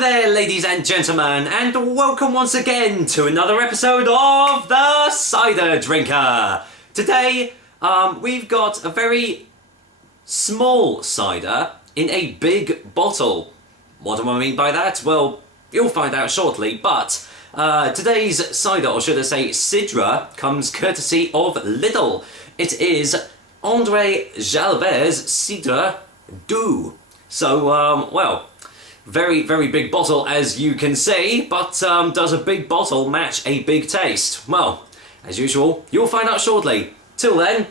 there, ladies and gentlemen, and welcome once again to another episode of The Cider Drinker. Today, we've got a very small cider in a big bottle. What do I mean by that? Well, you'll find out shortly, but today's cider, or should I say cidre, comes courtesy of Lidl. It is André Jalbert Cidre Doux. So, well, very, very big bottle as you can see, but does a big bottle match a big taste? Well, as usual, you'll find out shortly. Till then,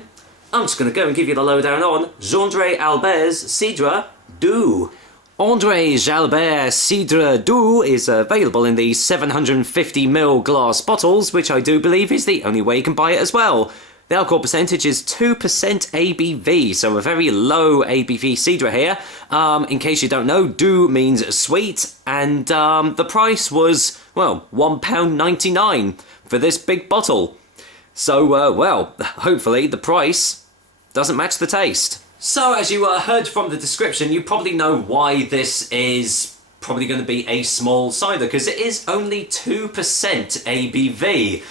I'm just going to go and give you the lowdown on André Jalbert Cidre Doux. André Jalbert Cidre Doux is available in the 750ml glass bottles, which I do believe is the only way you can buy it as well. The alcohol percentage is 2% ABV, so a very low ABV cidre here. In case you don't know, Doux means sweet, and the price was, well, £1.99 for this big bottle. So, well, hopefully the price doesn't match the taste. So, as you heard from the description, you probably know why this is probably going to be a small cider, because it is only 2% ABV.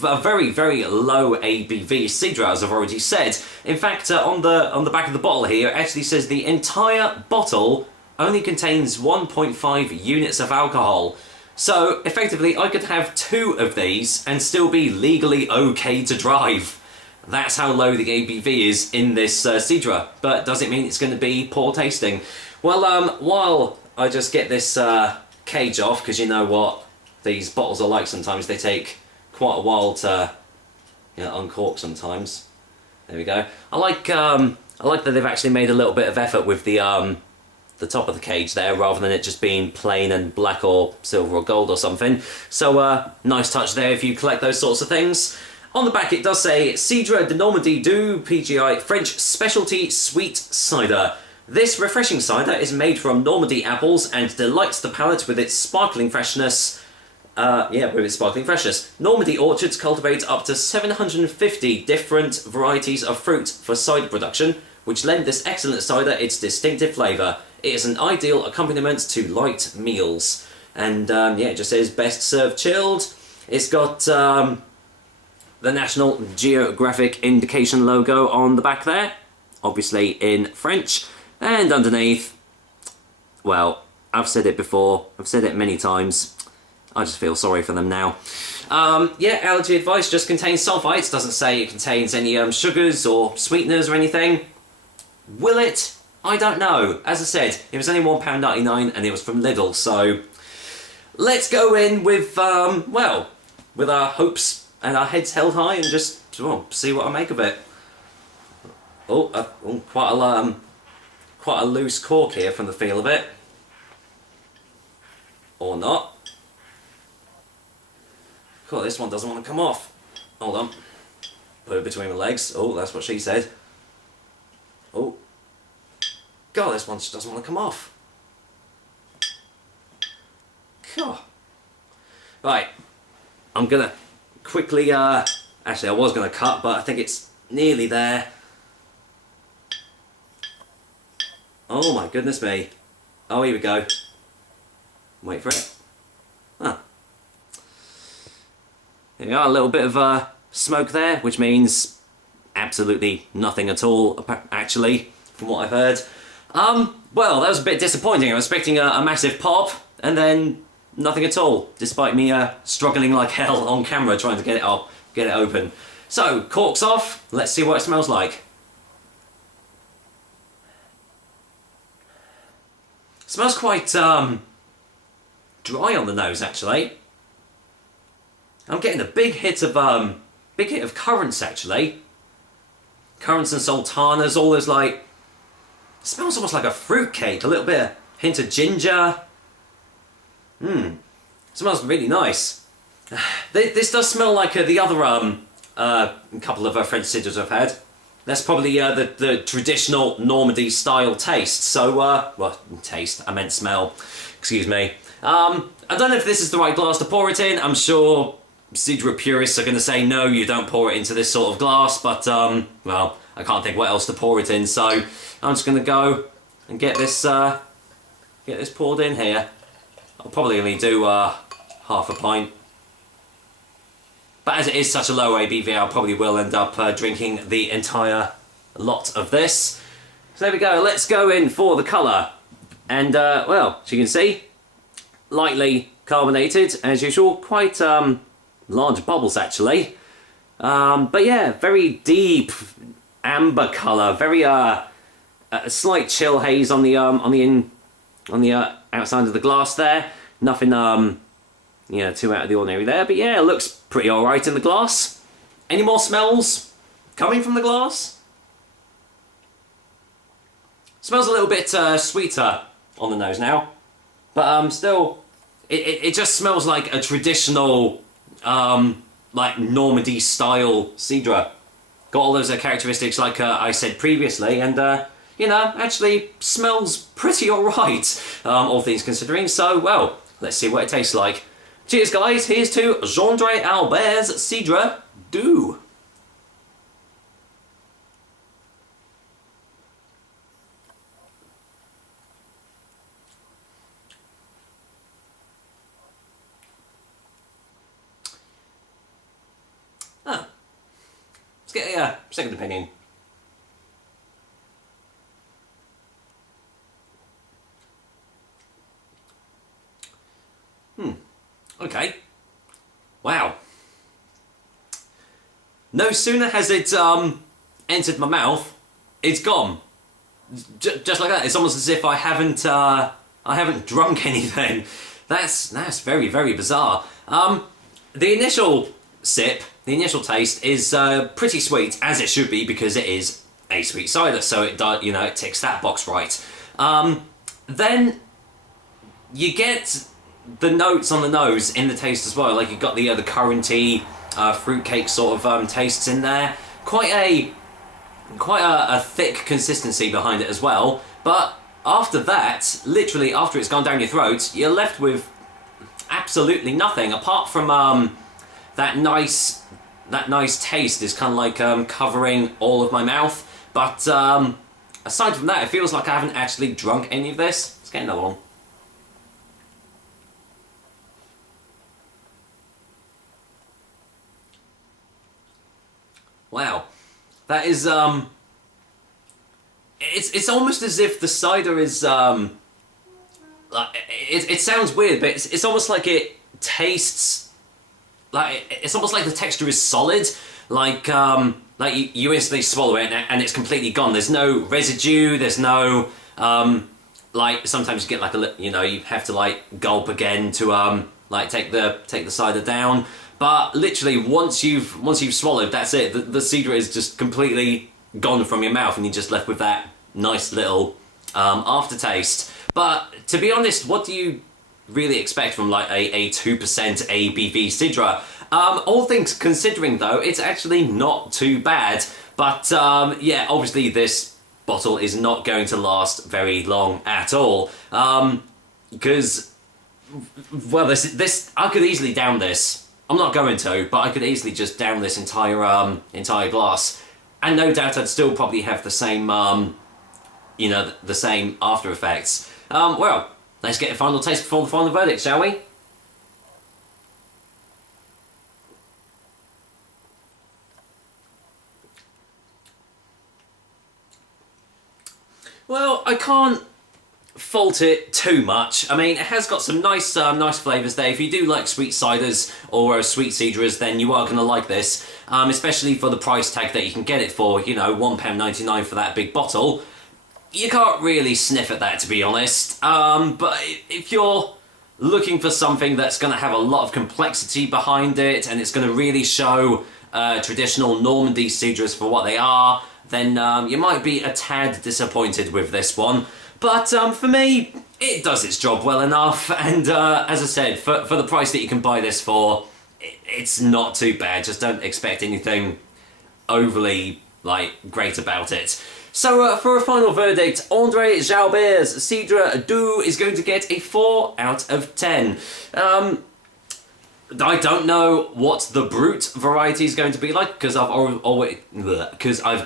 A very, very low ABV cidre, as I've already said. In fact, on the back of the bottle here, it actually says the entire bottle only contains 1.5 units of alcohol. So, effectively, I could have 2 of these and still be legally okay to drive. That's how low the ABV is in this cidre. But does it mean it's going to be poor tasting? Well, while I just get this cage off, because you know what these bottles are like sometimes, they take quite a while to, you know, uncork sometimes. There we go. I like that they've actually made a little bit of effort with the top of the cage there, rather than it just being plain and black or silver or gold or something. So nice touch there if you collect those sorts of things. On the back it does say Cidre de Normandie Doux PGI French Specialty Sweet Cider. This refreshing cider is made from Normandy apples and delights the palate with its sparkling freshness. Normandy orchards cultivate up to 750 different varieties of fruit for cider production, which lend this excellent cider its distinctive flavour. It is an ideal accompaniment to light meals. And it just says best served chilled. It's got the National Geographic indication logo on the back there, obviously in French. And underneath, well, I've said it before, I've said it many times, I just feel sorry for them now. Allergy advice, just contains sulfites, doesn't say it contains any sugars or sweeteners or anything. Will it? I don't know. As I said, it was only £1.99 and it was from Lidl, so let's go in with, with our hopes and our heads held high and just see what I make of it. Quite a loose cork here from the feel of it. Or not. Cool, this one doesn't want to come off. Hold on. Put it between my legs. Oh, that's what she said. Oh. God, this one just doesn't want to come off. God. Right. I'm gonna quickly, actually I was gonna cut, but I think it's nearly there. Oh my goodness me. Oh, here we go. Wait for it. Huh. There we are, a little bit of smoke there, which means absolutely nothing at all, actually, from what I've heard. Well, that was a bit disappointing. I was expecting a massive pop, and then nothing at all, despite me struggling like hell on camera trying to get it open. So, cork's off, let's see what it smells like. It smells quite dry on the nose, actually. I'm getting a big hit of currants, actually. Currants and sultanas, all those like. It smells almost like a fruit cake. A little bit of hint of ginger. It smells really nice. This does smell like the other couple of French cidres I've had. That's probably the traditional Normandy style taste. So well, taste. I meant smell. Excuse me. I don't know if this is the right glass to pour it in. I'm sure cidre purists are going to say no, you don't pour it into this sort of glass, but well, I can't think what else to pour it in, so I'm just going to go and get this get this poured in here. I'll probably only do half a pint. But as it is such a low ABV, I probably will end up drinking the entire lot of this. So there we go, let's go in for the colour. And, well, as you can see, lightly carbonated, as usual. Quite large bubbles, actually. But yeah, very deep amber colour. Very a slight chill haze on the outside of the glass there. Nothing yeah, too out of the ordinary there. But yeah, it looks pretty all right in the glass. Any more smells coming from the glass? Smells a little bit sweeter on the nose now, but still, it just smells like a traditional, like Normandy style Cidre. Got all those characteristics like I said previously, and you know, actually smells pretty alright, all things considering. So, well, let's see what it tastes like. Cheers, guys. Here's to Jalbert Cidre Doux. Let's get a second opinion. Okay. Wow. No sooner has it entered my mouth, it's gone. Just like that. It's almost as if I haven't drunk anything. That's very, very bizarre. The initial sip, the initial taste is pretty sweet, as it should be, because it is a sweet cider, so it does, you know, it ticks that box right. Then you get the notes on the nose in the taste as well, like you've got the curranty, fruitcake sort of tastes in there. Quite a thick consistency behind it as well. But after that, literally after it's gone down your throat, you're left with absolutely nothing apart from that nice taste is kind of like covering all of my mouth. But aside from that, it feels like I haven't actually drunk any of this. Let's get another one. Wow, that is it's almost as if the cider is like, it sounds weird, but it's almost like it tastes like, it's almost like the texture is solid, like you instantly swallow it and it's completely gone. There's no residue. There's no like sometimes you get like a, you know, you have to like gulp again to like take the cider down. But literally, once you've swallowed, that's it. The Cidre is just completely gone from your mouth, and you're just left with that nice little aftertaste. But to be honest, what do you really expect from like a 2% ABV Cidre? All things considering, though, it's actually not too bad. But yeah, obviously this bottle is not going to last very long at all, because well, this I could easily down this. I'm not going to, but I could easily just down this entire glass, and no doubt I'd still probably have the same, you know, the same after effects. Well, let's get a final taste before the final verdict, shall we? Well, I can't fault it too much. I mean, it has got some nice flavours there. If you do like sweet ciders or sweet cidres, then you are going to like this, especially for the price tag that you can get it for, you know, £1.99 for that big bottle. You can't really sniff at that, to be honest, but if you're looking for something that's going to have a lot of complexity behind it, and it's going to really show traditional Normandy cidres for what they are, then you might be a tad disappointed with this one. But for me, it does its job well enough, and as I said, for the price that you can buy this for, it's not too bad. Just don't expect anything overly, like, great about it. So for a final verdict, André Jalbert Cidre Doux is going to get a 4 out of 10. I don't know what the brute variety is going to be like because I've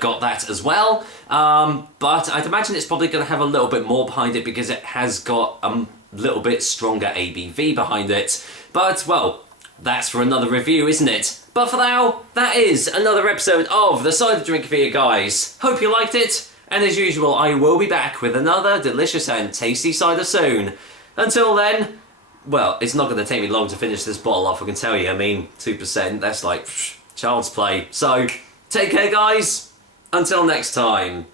got that as well. But I'd imagine it's probably going to have a little bit more behind it because it has got a little bit stronger ABV behind it. But well, that's for another review, isn't it? But for now, that is another episode of the Cider Drinker for you guys. Hope you liked it, and as usual, I will be back with another delicious and tasty cider soon. Until then, well, it's not going to take me long to finish this bottle off, I can tell you. I mean, 2%, that's like child's play. So, take care, guys. Until next time.